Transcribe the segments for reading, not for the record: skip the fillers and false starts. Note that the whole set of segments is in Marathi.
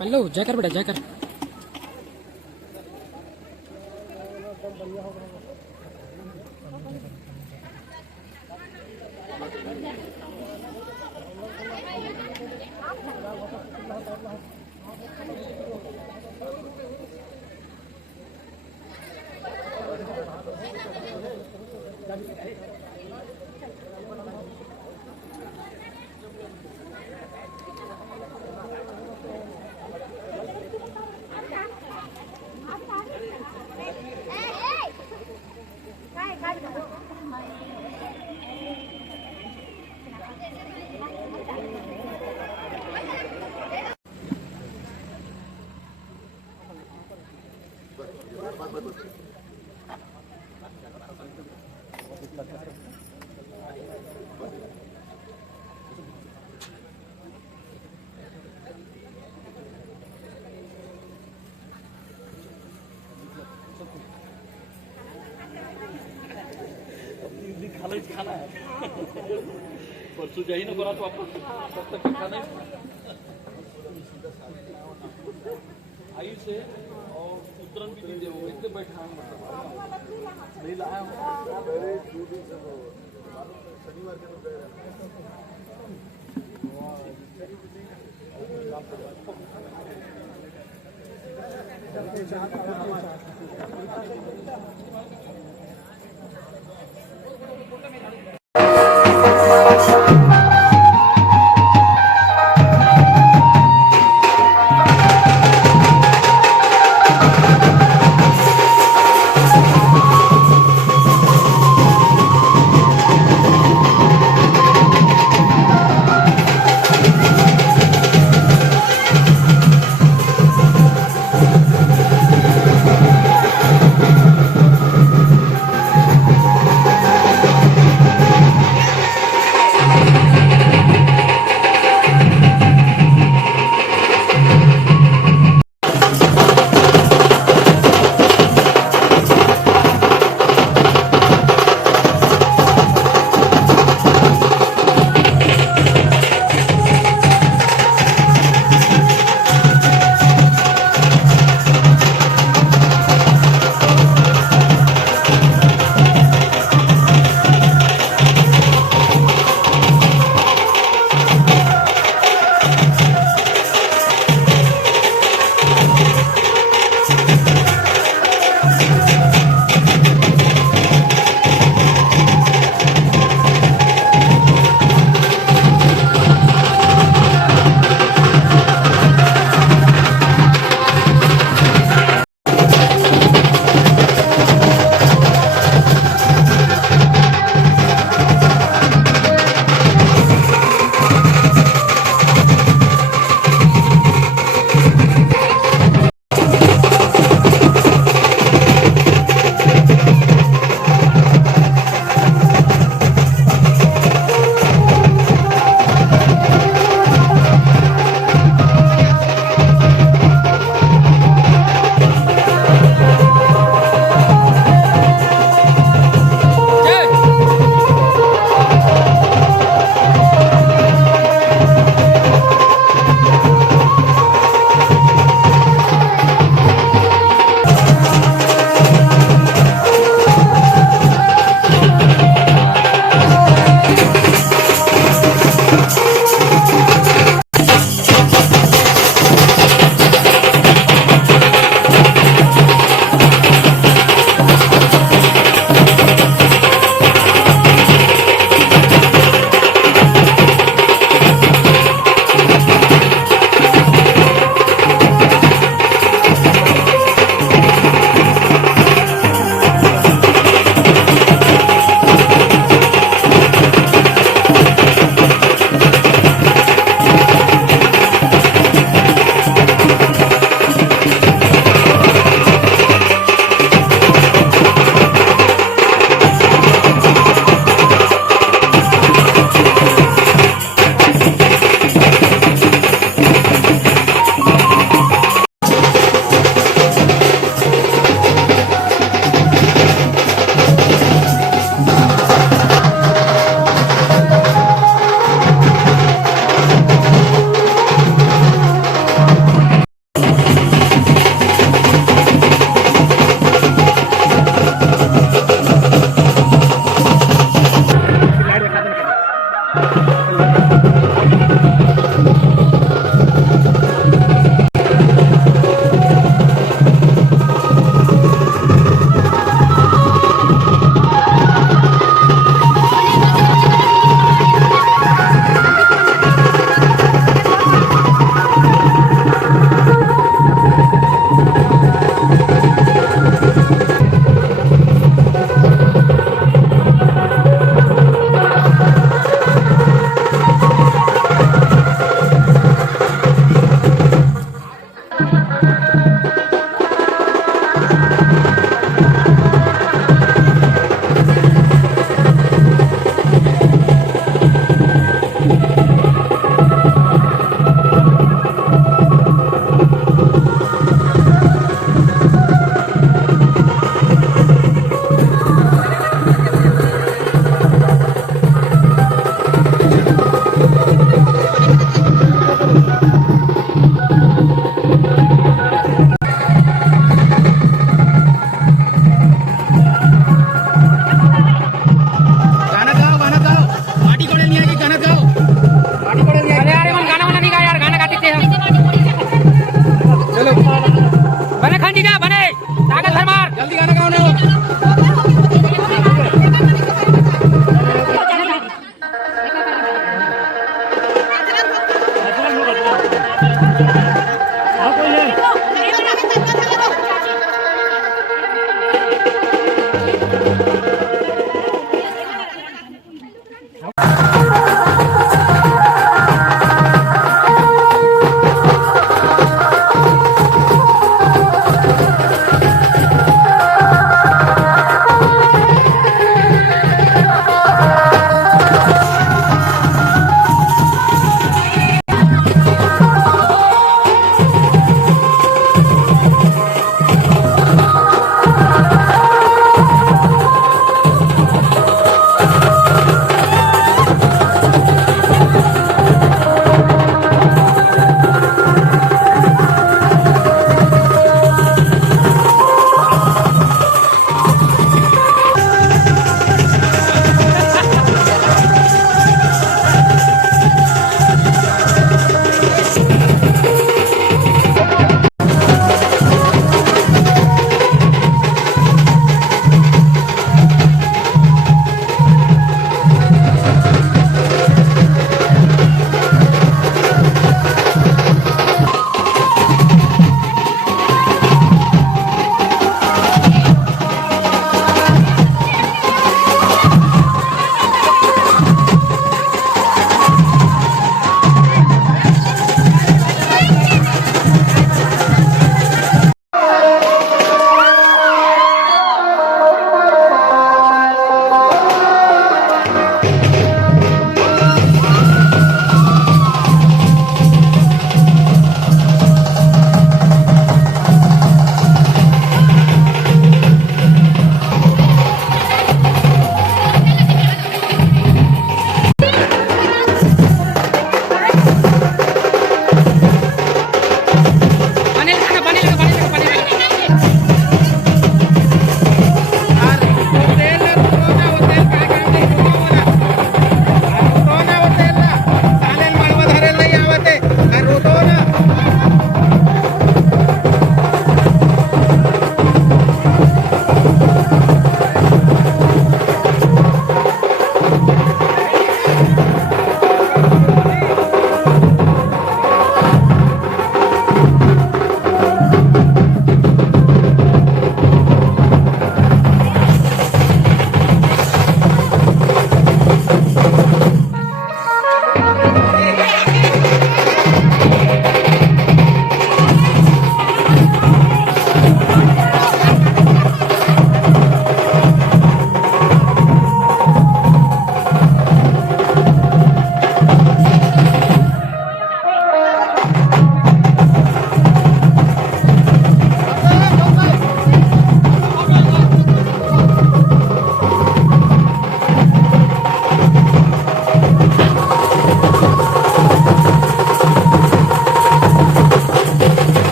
पल्लू जाकर बेटा जाकर खाना है परसों जाही ना करा तो आप तब तक खाना आई से और उतरन भी दीजिए वो इतने बैठा मतलब नहीं लाया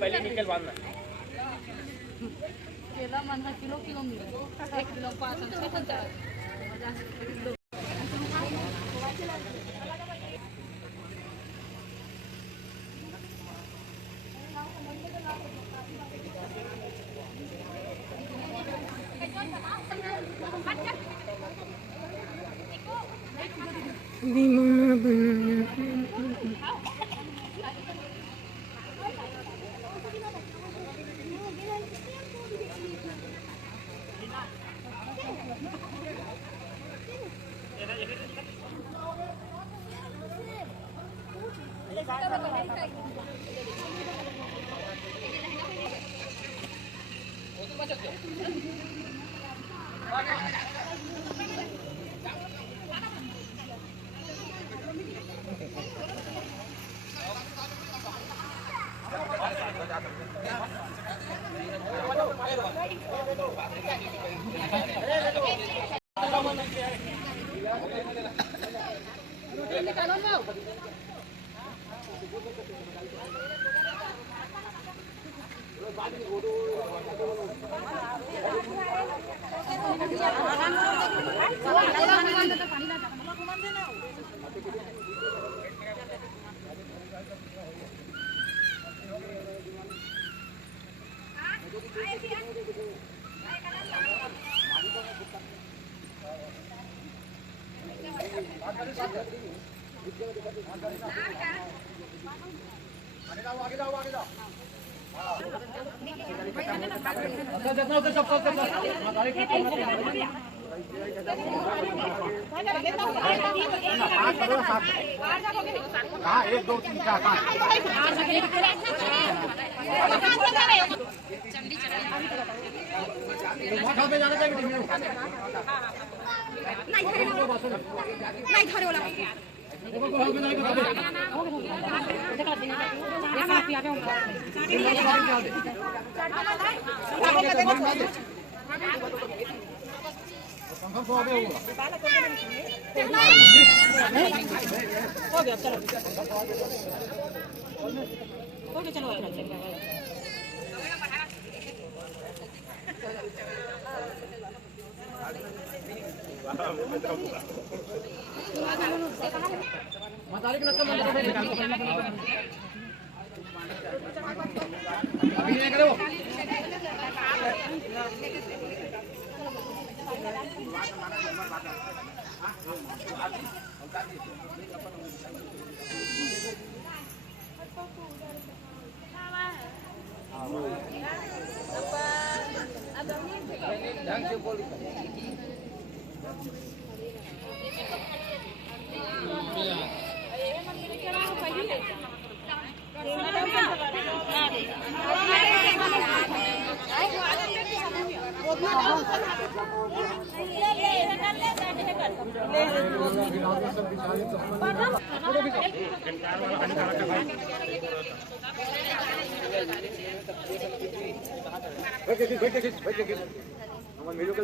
पहले निकल बांधना केला मन्ना किलो किलो मिळेल 1 किलो 5 आणि 50 एक दो तीन चार पाँच हो गया चलो हो गया चलो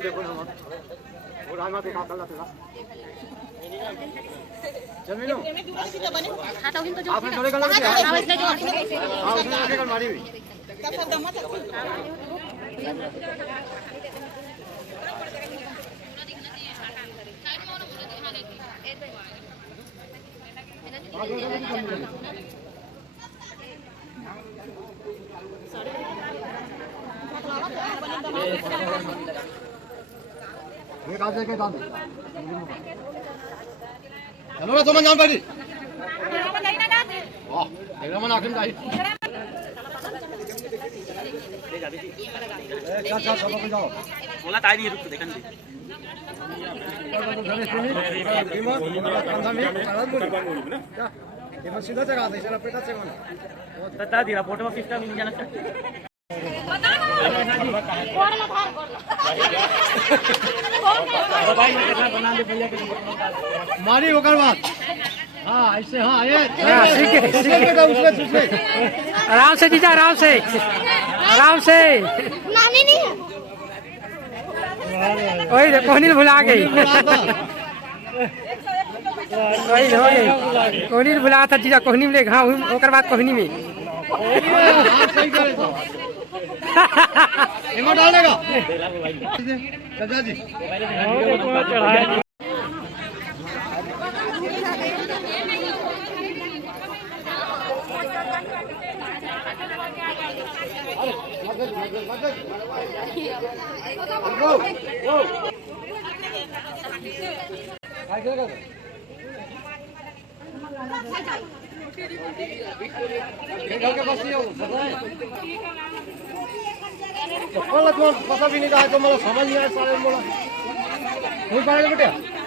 देखो ना और आमा पे का कल था जमीनो खाता होगी तो जो आपने थोड़े गलत किया आवाज ले जो हां उसने आगे कर मारी हुई का शब्द मत ये काज के काम चलो ना तुम जान पाड़ी वाह मेरा मन आखिर जाई ले जा बेटी अच्छा सब को जाओ बोला ताई नहीं रुक देखन दे सीधा जगह आता है पेटा से तता दिरा फोटो में सिस्टम नहीं जाना मारी होकर बात हाँ ऐसे हाँ ये आराम से जीजा आराम से नानी नहीं है वही कोहनी भुला गई वही कोहनी भुला था जीजा कोहनी में हाँ ओकर बाद कोहनी में डाल देगा चाचा जी मला तो पता भी नहीं था तो मला समझ नहीं आया सारे बोला नहीं पाएगा बेटा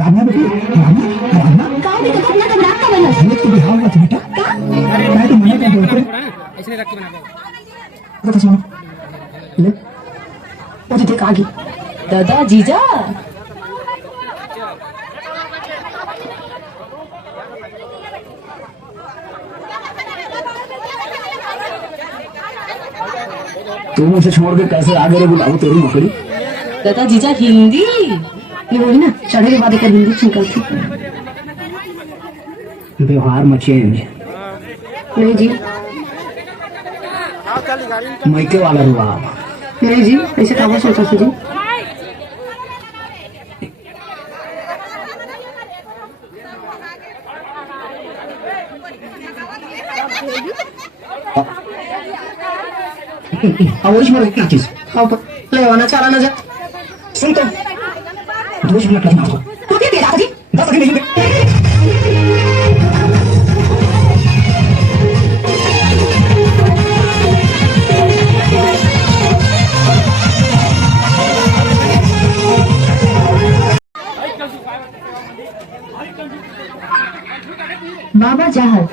राधा बेटी राधा गाँव में तो अपना तो रात का बना है तो बिहार में बेटा मैं तो मना कर दूँ ऐसे रख के बना दो तो सुनो ले वो तो देख आगे दादा जीजा तू मुझे छोड़ के कैसे आगे रे बुलाऊ तेरी नौकरी। दादा जीजा हिंदी ये बोली ना चढ़े के बाद एक हिंदी निकलती व्यवहार में चेंज नहीं जी मैके वाला रुआब नहीं जी ऐसे कहाँ सोचा था जी वही में क्या चीज अब ले आना चला ना जा सुन तो 2 मिनट लगना तो तो क्या तेरा जी 10 सेकंड नहीं बाबा जहल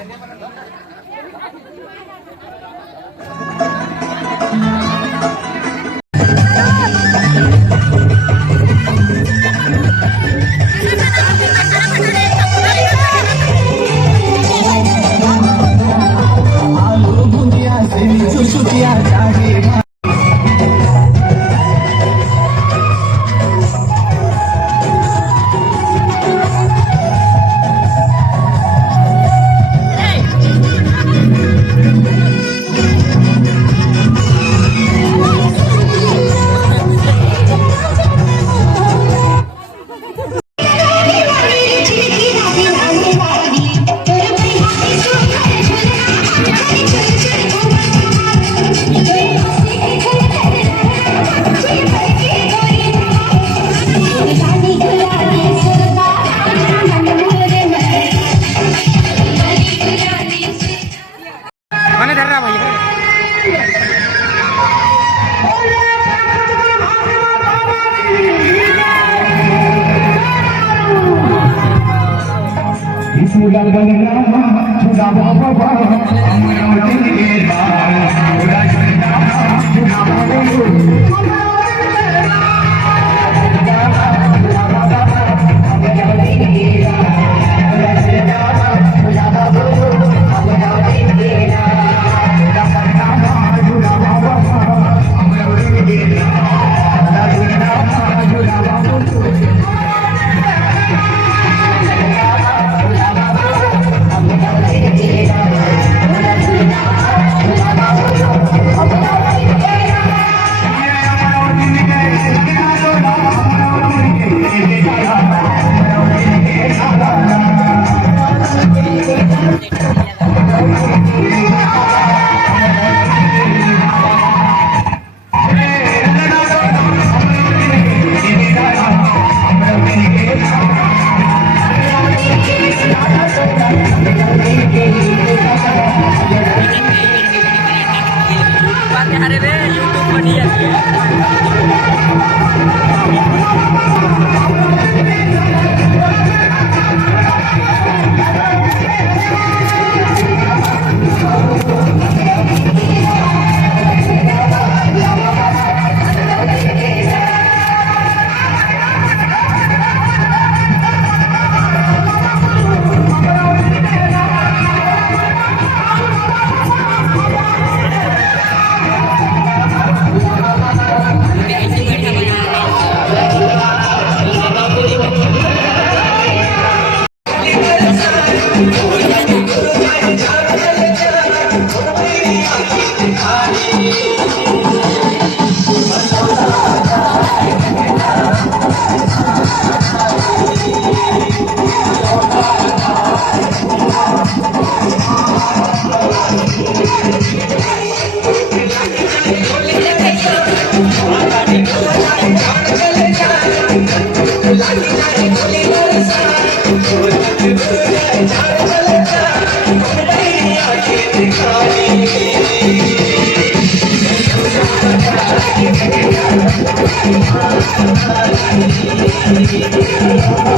मैंने धर रहा भाई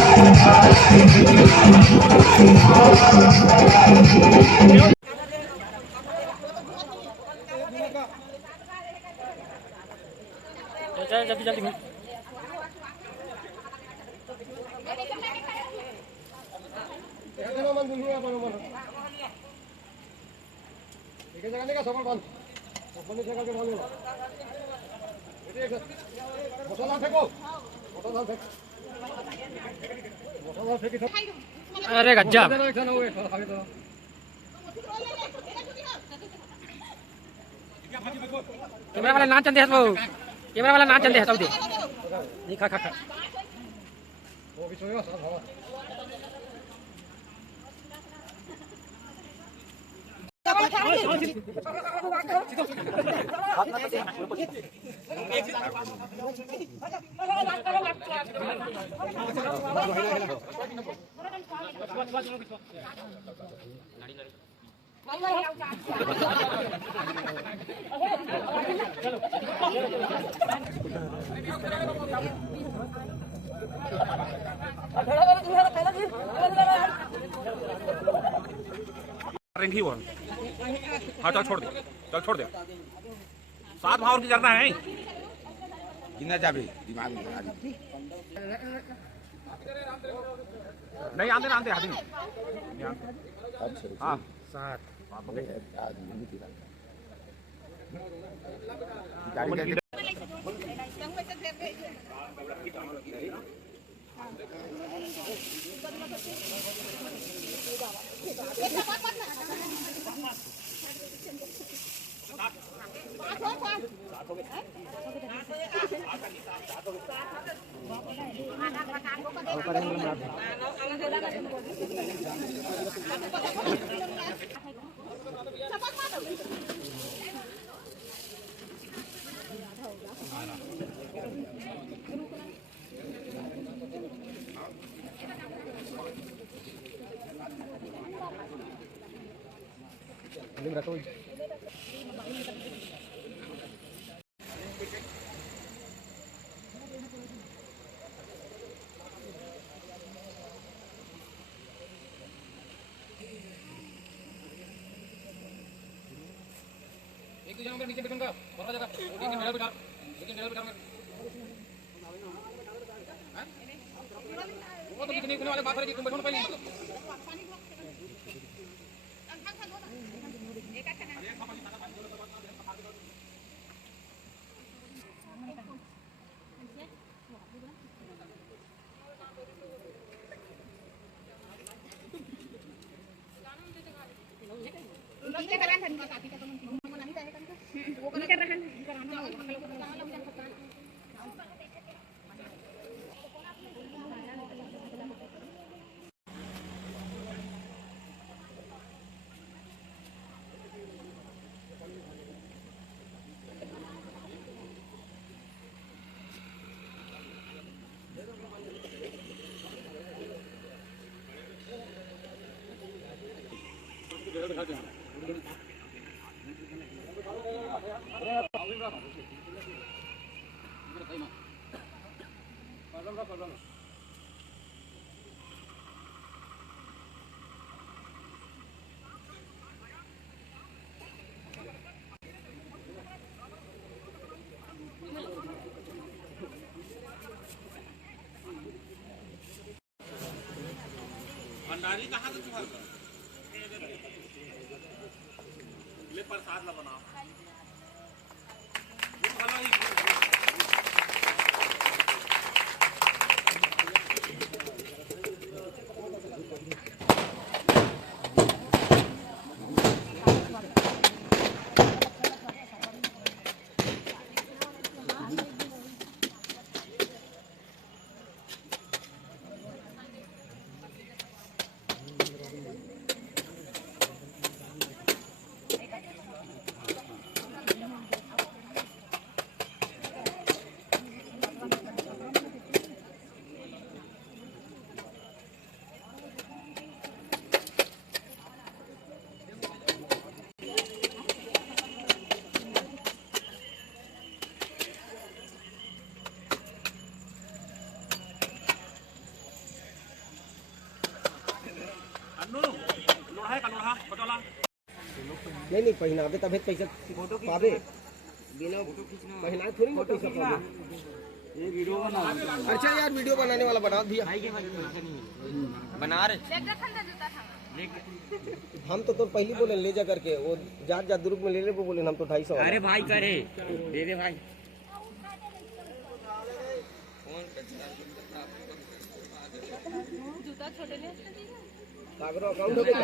Thank you. जल्दी जल्दी में এখানে মান দুনিয়া বরাবর এই জায়গা থেকে সবার বন্ধ কোন জায়গাতে ভালো না এটি এক মশলা ফেকো মশলা ফেক মশলা ফেকি अरे गजब এখানে ওই খাবে তো कैमरा वाला नाच चंदे है वो कैमरा वाला नाच चंदे है सब दे नहीं खा खा खा ও বিষয় আছে ভালো ही वो हाँ चल छोड़ दे 7 भाव की करना है कितना जाबे दिमाग में आ नहीं आंदे हाथी नहीं हाँ 7 एक दूसरे नंबर नीचे बैठूंगा बड़ा जगह एक मेरा बैठा लेकिन मेरा बैठा वो तो कितने वाले बात रही तुम बैठो पहले भंडारी कहाँ से चुका ले प्रसाद ला बनाओ नहीं पहनावे तब पैसा पावे बिना पहनावे थोड़ी ना पैसा पावे अच्छा यार वीडियो बनाने वाला बना दिया बना रहे हम तो पहली बोले ले जा करके वो जात दुर्ग में ले ले बोले हम तो 250। अरे भाई करे दे दे भाई जूता छोटे ले अकाउंट हो गया।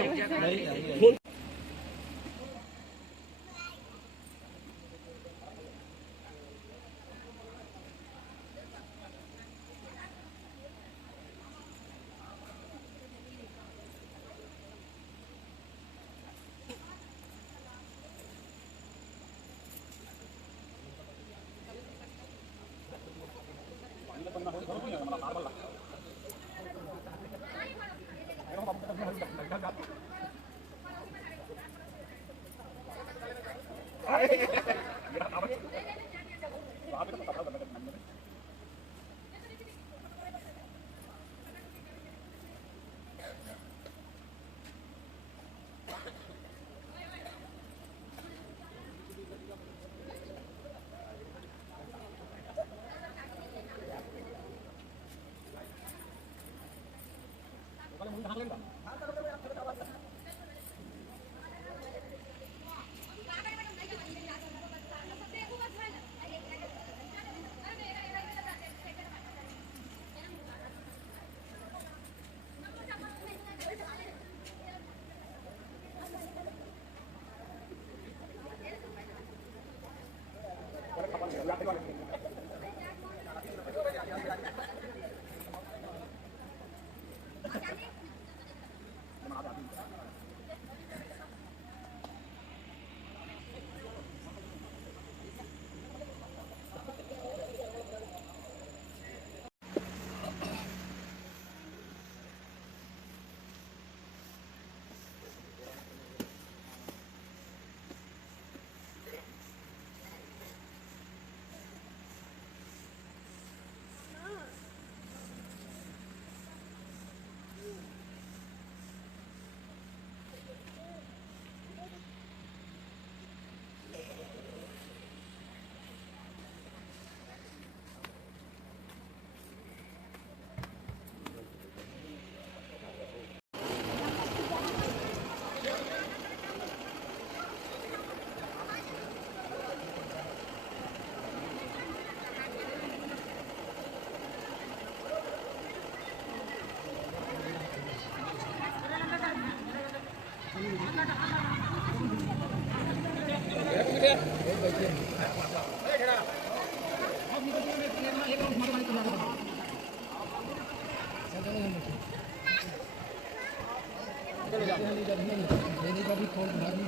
चलो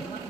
जा।